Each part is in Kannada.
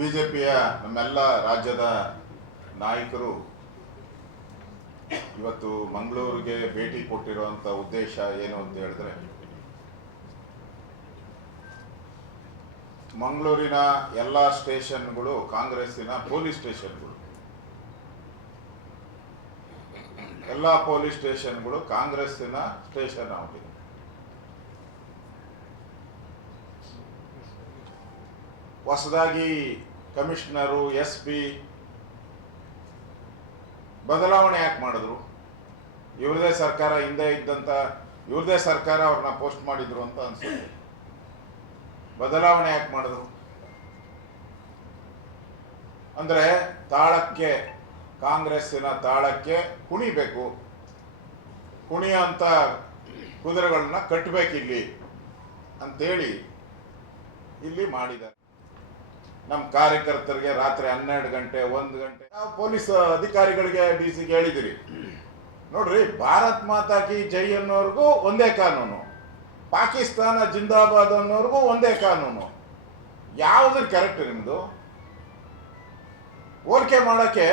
ಬಿ ಜೆ ಪಿಯ ನಮ್ಮೆಲ್ಲ ರಾಜ್ಯದ ನಾಯಕರು ಇವತ್ತು ಮಂಗಳೂರಿಗೆ ಭೇಟಿ ಕೊಟ್ಟಿರುವಂತ ಉದ್ದೇಶ ಏನು ಅಂತ ಹೇಳಿದ್ರೆ, ಮಂಗಳೂರಿನ ಎಲ್ಲ ಸ್ಟೇಷನ್ಗಳು, ಕಾಂಗ್ರೆಸ್ಸಿನ ಪೊಲೀಸ್ ಸ್ಟೇಷನ್ಗಳು, ಎಲ್ಲ ಪೊಲೀಸ್ ಸ್ಟೇಷನ್ಗಳು ಕಾಂಗ್ರೆಸ್ಸಿನ ಸ್ಟೇಷನ್ ಆಗಿದೆ. ಹೊಸದಾಗಿ ಕಮಿಷನರು, ಎಸ್ ಪಿ ಬದಲಾವಣೆ ಯಾಕೆ ಮಾಡಿದ್ರು? ಇವ್ರದೇ ಸರ್ಕಾರ ಹಿಂದೆ ಇದ್ದಂತ, ಇವ್ರದೇ ಸರ್ಕಾರ ಅವ್ರನ್ನ ಪೋಸ್ಟ್ ಮಾಡಿದ್ರು ಅಂತ ಅನ್ಸುತ್ತೆ. ಬದಲಾವಣೆ ಯಾಕೆ ಮಾಡಿದ್ರು? ಅಂದ್ರೆ ತಾಳಕ್ಕೆ, ಕಾಂಗ್ರೆಸ್ಸಿನ ತಾಳಕ್ಕೆ ಕುಣಿಬೇಕು. ಕುಣಿಯೋಂಥ ಕುದುರೆಗಳನ್ನ ಕಟ್ಟಬೇಕಿಲ್ಲಿ ಅಂತೇಳಿ ಇಲ್ಲಿ ಮಾಡಿದ್ದಾರೆ. ನಮ್ಮ ಕಾರ್ಯಕರ್ತರಿಗೆ ರಾತ್ರಿ ಹನ್ನೆರಡು ಗಂಟೆ, ಒಂದು ಗಂಟೆ. ನಾವು ಪೊಲೀಸ್ ಅಧಿಕಾರಿಗಳಿಗೆ ಡಿ ಸಿಗೆ ಹೇಳಿದಿರಿ ನೋಡ್ರಿ, ಭಾರತ್ ಮಾತಾ ಕಿ ಜೈ ಅನ್ನೋರ್ಗೂ ಒಂದೇ ಕಾನೂನು. ಪಾಕಿಸ್ತಾನ ಜಿಂದಾಬಾದ್ ಅನ್ನೋರ್ಗೂ ಒಂದೇ ಕಾನೂನು. ಯಾವುದ್ರ ಕರೆಕ್ಟ್ ನಿಮ್ಮದು ಹೋಲಿಕೆ ಮಾಡೋಕ್ಕೆ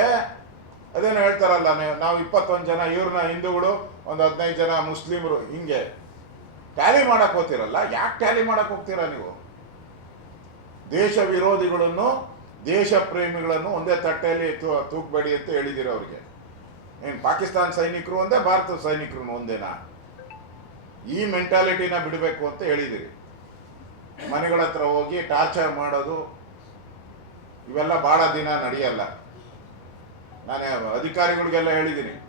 ಅದೇನು ಹೇಳ್ತಾರಲ್ಲ, ನೀವು, ನಾವು ಇಪ್ಪತ್ತೊಂದು ಜನ, ಇವ್ರನ್ನ ಹಿಂದೂಗಳು, ಒಂದು ಹದಿನೈದು ಜನ ಮುಸ್ಲಿಮರು, ಹಿಂಗೆ. ಟ್ಯಾಲಿ ಮಾಡೋಕೆ ಹೋಗ್ತಿರಲ್ಲ? ಯಾಕೆ ಟ್ಯಾಲಿ ಮಾಡೋಕೆ ಹೋಗ್ತೀರಾ ನೀವು? ದೇಶ ವಿರೋಧಿಗಳನ್ನು, ದೇಶ ಪ್ರೇಮಿಗಳನ್ನು ಒಂದೇ ತಟ್ಟೆಯಲ್ಲಿ ತೂ- ತೂಕ್ಬೇಡಿ ಅಂತ ಹೇಳಿದಿರ ಅವ್ರಿಗೆ. ಏನು, ಪಾಕಿಸ್ತಾನ ಸೈನಿಕರು ಒಂದೇ, ಭಾರತದ ಸೈನಿಕರು ಒಂದೇನಾ? ಈ ಮೆಂಟಾಲಿಟಿನ ಬಿಡಬೇಕು ಅಂತ ಹೇಳಿದಿರಿ. ಮನೆಗಳ ಹತ್ರ ಹೋಗಿ ಟಾರ್ಚರ್ ಮಾಡೋದು, ಇವೆಲ್ಲ ಭಾಳ ದಿನ ನಡೆಯಲ್ಲ. ನಾನು ಅಧಿಕಾರಿಗಳಿಗೆಲ್ಲ ಹೇಳಿದ್ದೀನಿ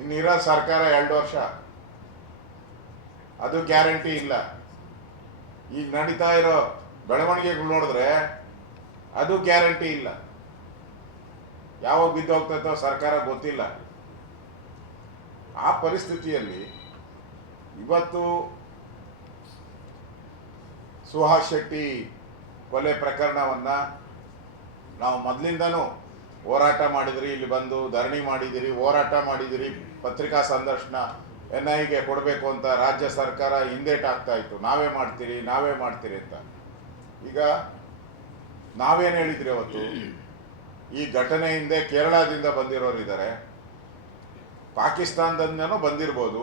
ಇನ್ನಿರೋ ಸರ್ಕಾರ ಎರಡು ವರ್ಷ. ಅದು ಗ್ಯಾರಂಟಿ ಇಲ್ಲ. ಈಗ ನಡೀತಾ ಇರೋ ಬೆಳವಣಿಗೆಗಳು ನೋಡಿದ್ರೆ ಅದು ಗ್ಯಾರಂಟಿ ಇಲ್ಲ. ಯಾವಾಗ ಬಿದ್ದು ಹೋಗ್ತೈತೋ ಸರ್ಕಾರ ಗೊತ್ತಿಲ್ಲ. ಆ ಪರಿಸ್ಥಿತಿಯಲ್ಲಿ ಇವತ್ತು ಸುಹಾಸ್ ಶೆಟ್ಟಿ ಕೊಲೆ ಪ್ರಕರಣವನ್ನ ನಾವು ಮೊದಲಿಂದನೂ ಹೋರಾಟ ಮಾಡಿದಿರಿ, ಇಲ್ಲಿ ಬಂದು ಧರಣಿ ಮಾಡಿದಿರಿ, ಹೋರಾಟ ಮಾಡಿದಿರಿ, ಪತ್ರಿಕಾ ಸಂದರ್ಶನ, ಎನ್ ಐಗೆ ಕೊಡಬೇಕು ಅಂತ ರಾಜ್ಯ ಸರ್ಕಾರ ಹಿಂದೇಟಾಗ್ತಾ ಇತ್ತು. ನಾವೇ ಮಾಡ್ತೀರಿ ನಾವೇ ಮಾಡ್ತೀರಿ ಅಂತ. ಈಗ ನಾವೇನು ಹೇಳಿದ್ರಿ ಅವತ್ತು? ಈ ಘಟನೆ ಹಿಂದೆ ಕೇರಳದಿಂದ ಬಂದಿರೋರಿದ್ದಾರೆ ಪಾಕಿಸ್ತಾನದಿಂದನೂ ಬಂದಿರ್ಬೋದು.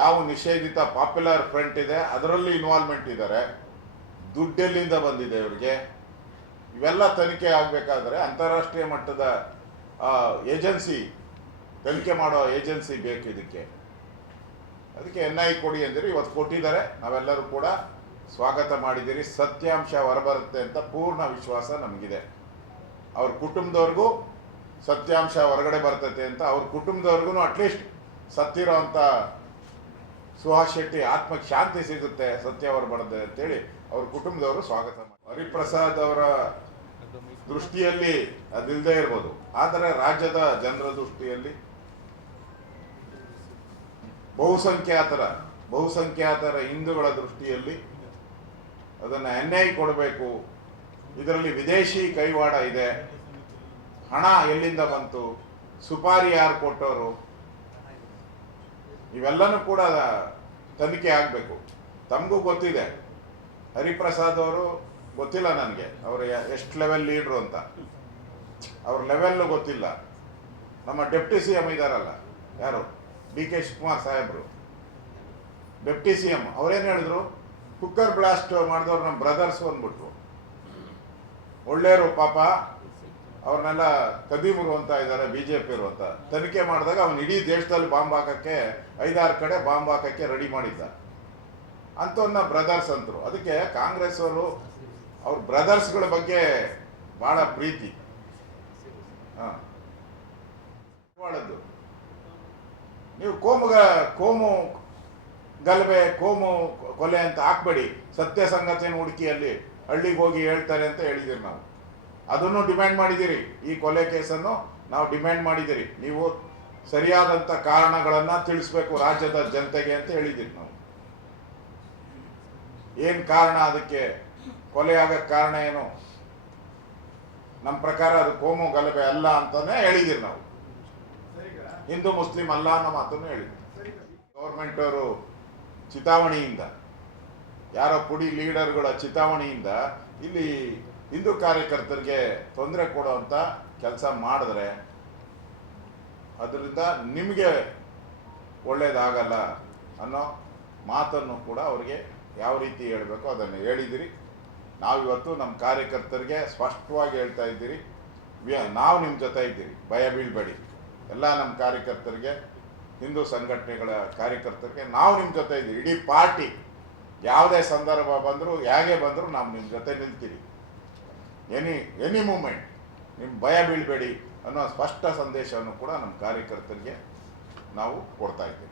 ಯಾವ ನಿಷೇಧಿತ ಪಾಪ್ಯುಲರ್ ಫ್ರಂಟ್ ಇದೆ, ಅದರಲ್ಲಿ ಇನ್ವಾಲ್ವ್ಮೆಂಟ್ ಇದ್ದಾರೆ. ದುಡ್ಡೆಲ್ಲಿಂದ ಬಂದಿದೆ ಇವರಿಗೆ. ಇವೆಲ್ಲ ತನಿಖೆ ಆಗಬೇಕಾದ್ರೆ ಅಂತಾರಾಷ್ಟ್ರೀಯ ಮಟ್ಟದ ಏಜೆನ್ಸಿ, ತನಿಖೆ ಮಾಡೋ ಏಜೆನ್ಸಿ ಬೇಕು ಇದಕ್ಕೆ ಅದಕ್ಕೆ ಎನ್ ಐ ಕೊಡಿ ಅಂದಿರಿ, ಇವತ್ತು ಕೊಟ್ಟಿದ್ದಾರೆ. ನಾವೆಲ್ಲರೂ ಕೂಡ ಸ್ವಾಗತ ಮಾಡಿದ್ದೀರಿ. ಸತ್ಯಾಂಶ ಹೊರಬರುತ್ತೆ ಅಂತ ಪೂರ್ಣ ವಿಶ್ವಾಸ ನಮಗಿದೆ. ಅವ್ರ ಕುಟುಂಬದವ್ರಿಗೂ ಸತ್ಯಾಂಶ ಹೊರಗಡೆ ಬರ್ತೈತೆ ಅಂತ ಅವ್ರ ಕುಟುಂಬದವ್ರಿಗೂ ಅಟ್ಲೀಸ್ಟ್ ಸತ್ತಿರೋ ಅಂತ ಸುಹಾಸ್ ಶೆಟ್ಟಿ ಆತ್ಮಕ್ಕೆ ಶಾಂತಿ ಸಿಗುತ್ತೆ, ಸತ್ಯ ಹೊರಬಡದೆ ಅಂತೇಳಿ ಅವ್ರ ಕುಟುಂಬದವರು ಸ್ವಾಗತ ಮಾಡಿ, ಹರಿಪ್ರಸಾದ್ ಅವರ ದೃಷ್ಟಿಯಲ್ಲಿ ಅದಿಲ್ಲದೆ ಇರ್ಬೋದು. ಆದರೆ ರಾಜ್ಯದ ಜನರ ದೃಷ್ಟಿಯಲ್ಲಿ ಬಹುಸಂಖ್ಯಾತರ ಬಹುಸಂಖ್ಯಾತರ ಹಿಂದೂಗಳ ದೃಷ್ಟಿಯಲ್ಲಿ ಅದನ್ನು ಎನ್ ಐ ಕೊಡಬೇಕು. ಇದರಲ್ಲಿ ವಿದೇಶಿ ಕೈವಾಡ ಇದೆ. ಹಣ ಎಲ್ಲಿಂದ ಬಂತು? ಸುಪಾರಿ ಯಾರು ಕೊಟ್ಟವರು? ಇವೆಲ್ಲನೂ ಕೂಡ ತನಿಖೆ ಆಗಬೇಕು. ತಮಗೂ ಗೊತ್ತಿದೆ. ಹರಿಪ್ರಸಾದ್ ಅವರು ಗೊತ್ತಿಲ್ಲ ನನಗೆ. ಅವರು ಎಷ್ಟು ಲೆವೆಲ್ ಲೀಡ್ರು ಅಂತ. ಅವ್ರ ಲೆವೆಲ್ ಗೊತ್ತಿಲ್ಲ. ನಮ್ಮ ಡೆಪ್ಟಿ ಸಿ ಎಂ ಇದಾರಲ್ಲ. ಯಾರು? ಡಿ ಕೆ ಶಿವಕುಮಾರ್ ಸಾಹೇಬರು. ಡೆಪ್ಟಿ ಸಿ ಎಂ ಅವ್ರೇನು ಹೇಳಿದ್ರು? ಕುಕ್ಕರ್ ಬ್ಲಾಸ್ಟ್ ಮಾಡಿದವ್ರು ನಮ್ಮ ಬ್ರದರ್ಸ್ ಅಂದ್ಬಿಟ್ರು ಒಳ್ಳೆಯವರು ಪಾಪ. ಅವ್ರನ್ನೆಲ್ಲ ಕದೀಮರು ಅಂತ ಇದ್ದಾರೆ ಬಿ ಜೆ ಪಿರು ಅಂತ. ತನಿಖೆ ಮಾಡಿದಾಗ ಅವನು ಇಡೀ ದೇಶದಲ್ಲಿ ಬಾಂಬ್ ಹಾಕಕ್ಕೆ, ಐದಾರು ಕಡೆ ಬಾಂಬ್ ಹಾಕಕ್ಕೆ ರೆಡಿ ಮಾಡಿದ್ದ. ಅಂಥವ್ನ ಬ್ರದರ್ಸ್ ಅಂತರು. ಅದಕ್ಕೆ ಕಾಂಗ್ರೆಸ್ ಅವರು, ಅವ್ರ ಬ್ರದರ್ಸ್ಗಳ ಬಗ್ಗೆ ಬಹಳ ಪ್ರೀತಿ. ಹಾಂ. ನೀವು ಕೋಮುಗ, ಕೋಮು ಗಲಭೆ, ಕೋಮು, ಕೊಲೆ ಅಂತ ಹಾಕ್ಬೇಡಿ. ಸತ್ಯ ಸಂಗತಿಯನ್ನು ಹುಡುಕಿಯಲ್ಲಿ ಹಳ್ಳಿಗೆ ಹೋಗಿ ಹೇಳ್ತಾರೆ ಅಂತ ಹೇಳಿದಿರಿ ನಾವು. ಅದನ್ನು ಡಿಮ್ಯಾಂಡ್ ಮಾಡಿದ್ದೀರಿ. ಈ ಕೊಲೆ ಕೇಸನ್ನು ನಾವು ಡಿಮ್ಯಾಂಡ್ ಮಾಡಿದ್ದೀರಿ. ನೀವು ಸರಿಯಾದಂಥ ಕಾರಣಗಳನ್ನು ತಿಳಿಸ್ಬೇಕು ರಾಜ್ಯದ ಜನತೆಗೆ ಅಂತ ಹೇಳಿದ್ದೀರಿ ನಾವು. ಏನು ಕಾರಣ ಅದಕ್ಕೆ? ಕೊಲೆ ಆಗೋಕ್ಕೆ ಕಾರಣ ಏನು? ನಮ್ಮ ಪ್ರಕಾರ ಅದು ಕೋಮು, ಗಲಭೆ ಅಲ್ಲ ಅಂತಾನೆ ಹೇಳಿದ್ದೀರಿ ನಾವು. ಹಿಂದೂ, ಮುಸ್ಲಿಂ ಅಲ್ಲ ಅನ್ನೋ ಮಾತನ್ನು ಹೇಳಿದ್ವಿ ಗೌರ್ಮೆಂಟ್ ಅವರು ಚಿತಾವಣೆಯಿಂದ. ಯಾರೋ ಪುಡಿ ಲೀಡರ್ಗಳ ಚಿತಾವಣೆಯಿಂದ ಇಲ್ಲಿ ಹಿಂದೂ ಕಾರ್ಯಕರ್ತರಿಗೆ ತೊಂದರೆ ಕೊಡುವಂಥ ಕೆಲಸ ಮಾಡಿದ್ರೆ ಅದರಿಂದ ನಿಮಗೆ ಒಳ್ಳೇದಾಗಲ್ಲ ಅನ್ನೋ ಮಾತನ್ನು ಕೂಡ ಅವರಿಗೆ ಯಾವ ರೀತಿ ಹೇಳಬೇಕು ಅದನ್ನು ಹೇಳಿದಿರಿ. ನಾವಿವತ್ತು ನಮ್ಮ ಕಾರ್ಯಕರ್ತರಿಗೆ ಸ್ಪಷ್ಟವಾಗಿ ಹೇಳ್ತಾ ಇದ್ದೀರಿ. ನಾವು ನಿಮ್ಮ ಜೊತೆ ಇದ್ದೀರಿ. ಭಯ ಬೀಳ್ಬೇಡಿ. ಎಲ್ಲ ನಮ್ಮ ಕಾರ್ಯಕರ್ತರಿಗೆ ಹಿಂದೂ ಸಂಘಟನೆಗಳ ಕಾರ್ಯಕರ್ತರಿಗೆ ನಾವು ನಿಮ್ಮ ಜೊತೆ ಇದ್ದೀವಿ. ಇಡೀ ಪಾರ್ಟಿ ಯಾವುದೇ ಸಂದರ್ಭ ಬಂದರೂ, ಹೇಗೆ ಬಂದರೂ ನಾವು ನಿಮ್ಮ ಜೊತೆ ನಿಲ್ತೀರಿ ಎನಿ ಎನಿ ಮೂಮೆಂಟ್ ನಿಮ್ಮ ಭಯ ಬೀಳಬೇಡಿ ಅನ್ನೋ ಸ್ಪಷ್ಟ ಸಂದೇಶವನ್ನು ಕೂಡ ನಮ್ಮ ಕಾರ್ಯಕರ್ತರಿಗೆ ನಾವು ಕೊಡ್ತಾ ಇದ್ದೀವಿ.